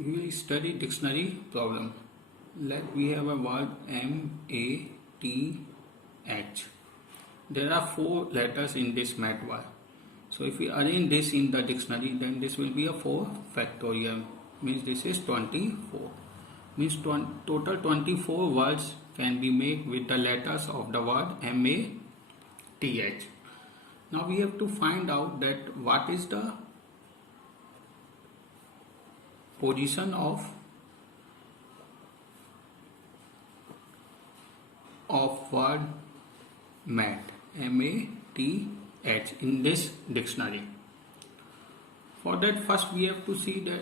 We will study dictionary problem. Like we have a word M-A-T-H. There are 4 letters in this mat word. So if we arrange this in the dictionary, then this will be a 4 factorial. Means this is 24. Means total 24 words can be made with the letters of the word M-A-T-H. Now we have to find out that what is the position of word mat, M-A-T-H, in this dictionary. For that, first we have to see that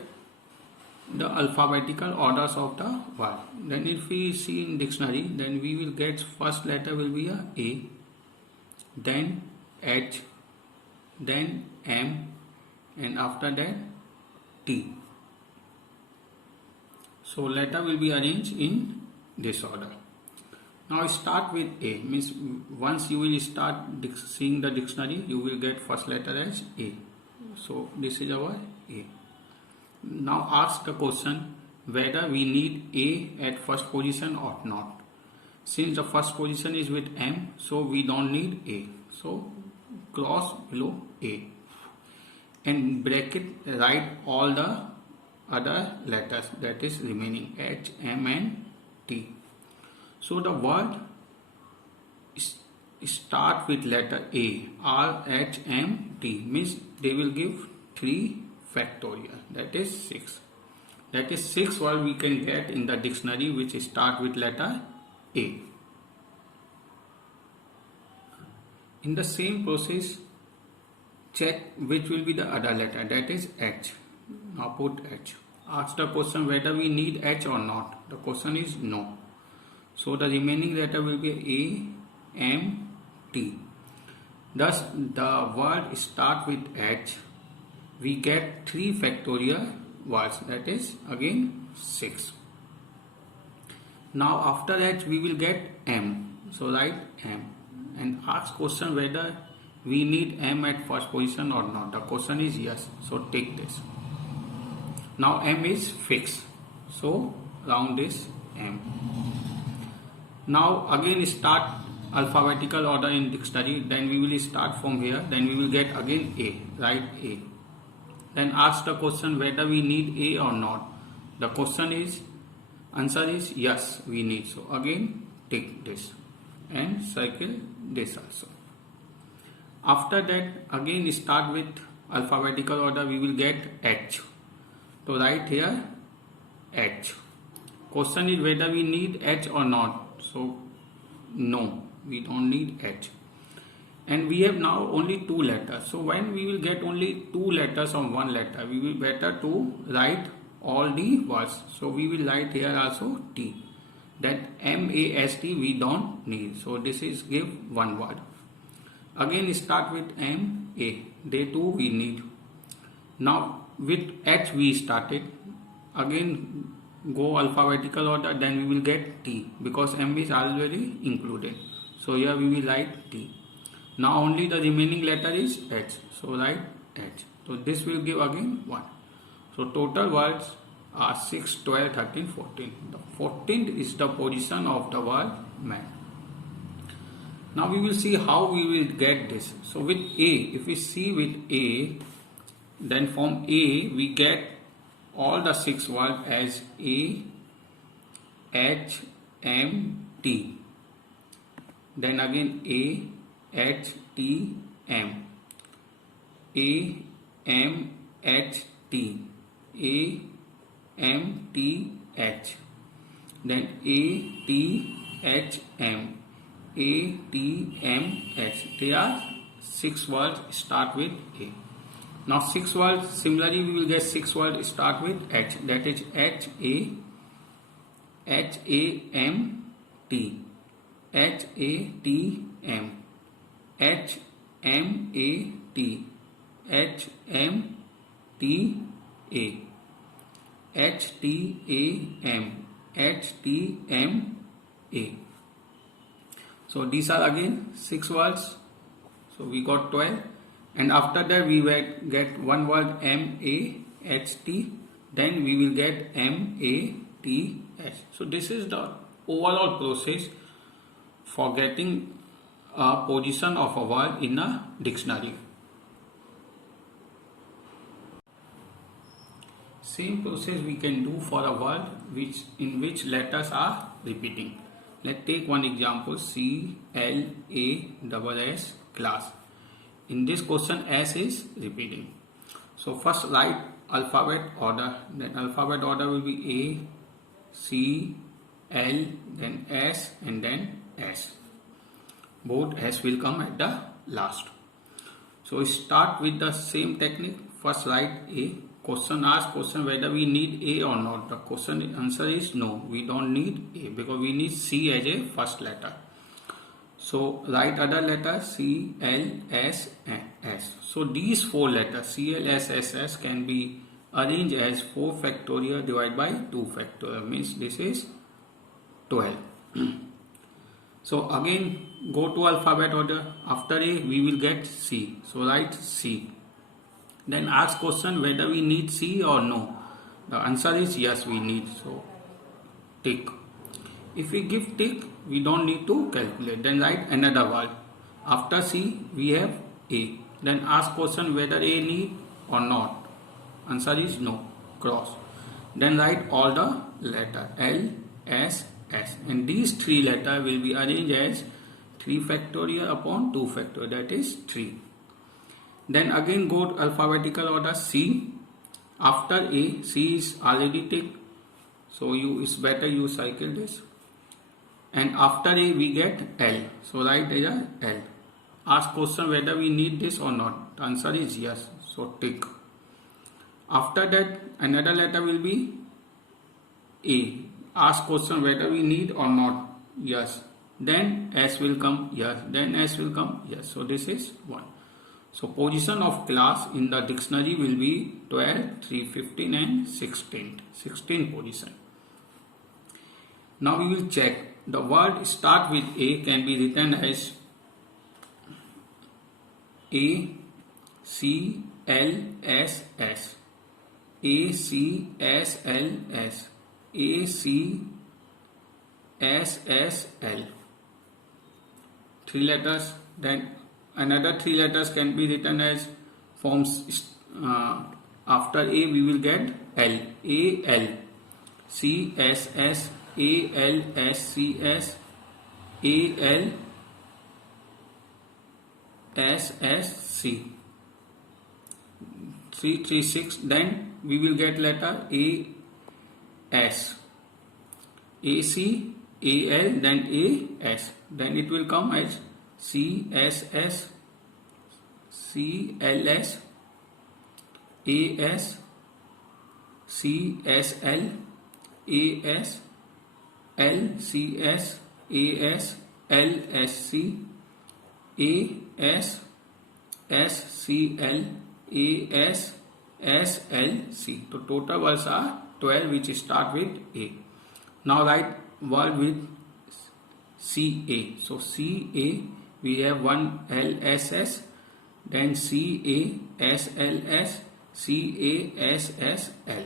the alphabetical orders of the word. Then if we see in dictionary, then we will get first letter will be a A, then H, then M, and after that T. So letter will be arranged in this order. Now start with A. Means once you will start seeing the dictionary, you will get first letter as A. So this is our A. Now ask the question whether we need A at first position or not. Since the first position is with M, so we don't need A. So cross below A and bracket write all the other letters that is remaining H, M and T. So the word start with letter A, R, H, M, T, means they will give 3 factorial, that is 6. That is 6 word we can get in the dictionary which start with letter A. In the same process, check which will be the other letter, that is H. Now put H. Ask the question whether we need H or not. The question is no. So the remaining letter will be A, M, T. Thus the word start with H. We get 3 factorial words, that is again 6. Now after H we will get M. So write M and ask question whether we need M at first position or not. The question is yes. So take this. Now M is fixed. So round this M. Now again start alphabetical order in dictionary. Then we will start from here. Then we will get again A. Write A. Then ask the question whether we need A or not. The question is, answer is yes, we need. So again take this and circle this also. After that again start with alphabetical order. We will get H. So write here H. Question is whether we need H or not. So no, we don't need H. And we have now only 2 letters. So when we will get only 2 letters on one letter, we will better to write all the words. So we will write here also T. That M-A-S-T we don't need. So this is give one word. Again start with M-A. They too we need. Now with H we started. Again go alphabetical order, then we will get T because M is already included. So here we will write T. Now only the remaining letter is H. So write H. So this will give again 1. So total words are 6, 12, 13, 14. The 14th is the position of the word man. Now we will see how we will get this. So with A, if we see with A, then from A we get all the 6 words as A, H, M, T. Then again A, H, T, M. A, M, H, T. A, M, T, H. Then A, T, H, M. A, T, M, H. They are 6 words start with A. Now 6 words, similarly we will get 6 words start with H. That is H, A, H, A, M, T. H, A, T, M. H, M, A, T. H, M, T, A. H, T, A, M. H, T, M, A. So these are again 6 words. So we got 12. And after that we will get one word M-A-H-T. then we will get MATS. So this is the overall process for getting a position of a word in a dictionary. Same process we can do for a word in which letters are repeating. Let's take one example, CLASS, class. In this question, S is repeating. So first write alphabet order. Then alphabet order will be A, C, L, then S, and then S. Both S will come at the last. So start with the same technique. First write A. Question asks question whether we need A or not. The question answer is no. We don't need A because we need C as a first letter. So write other letters C, L, S, and S. So these four letters C, L, S, S, S can be arranged as 4 factorial divided by 2 factorial. Means this is 12. So again go to alphabet order. After A we will get C. So write C. Then ask question whether we need C or no. The answer is yes, we need. So tick. If we give tick, we don't need to calculate. Then write another word. After C we have A. Then ask question whether A need or not. Answer is no. Cross. Then write all the letter L, S, S. And these 3 letters will be arranged as 3 factorial upon 2 factorial. That is 3. Then again go to alphabetical order C. After A, C is already ticked. So it's better you cycle this. And after A we get L. So write there L. Ask question whether we need this or not. The answer is yes. So tick. After that another letter will be A. Ask question whether we need or not. Yes. Then S will come. Yes. Then S will come. Yes. So this is 1. So position of class in the dictionary will be 12, 3, 15 and 16. 16 position. Now we will check. The word start with A can be written as A, C, L, S, S. A, C, S, L, S. A, C, S, S, L. 3 letters. Then another 3 letters can be written as forms. After A we will get L. A, L. C, S, S. A, L, S, C, S. A, L, S, S, C. 3, 3, 6. Then we will get letter A, S. A, C, A, L, then A, S. Then it will come as C, S, S, C, L, S, A, S, C, S, L, A, S, L, C, S, A, S, L, S, C, A, S, S, C, L, A, S, S, L, C. So total words are 12 which start with A. Now write word with C, A. So C, A. We have 1 L, S, S, then C, A, S, L, S, C, A, S, S, L.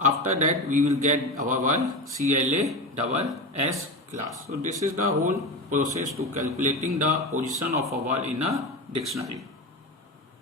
After that we will get our word CLA double S class. So this is the whole process to calculating the position of a word in a dictionary.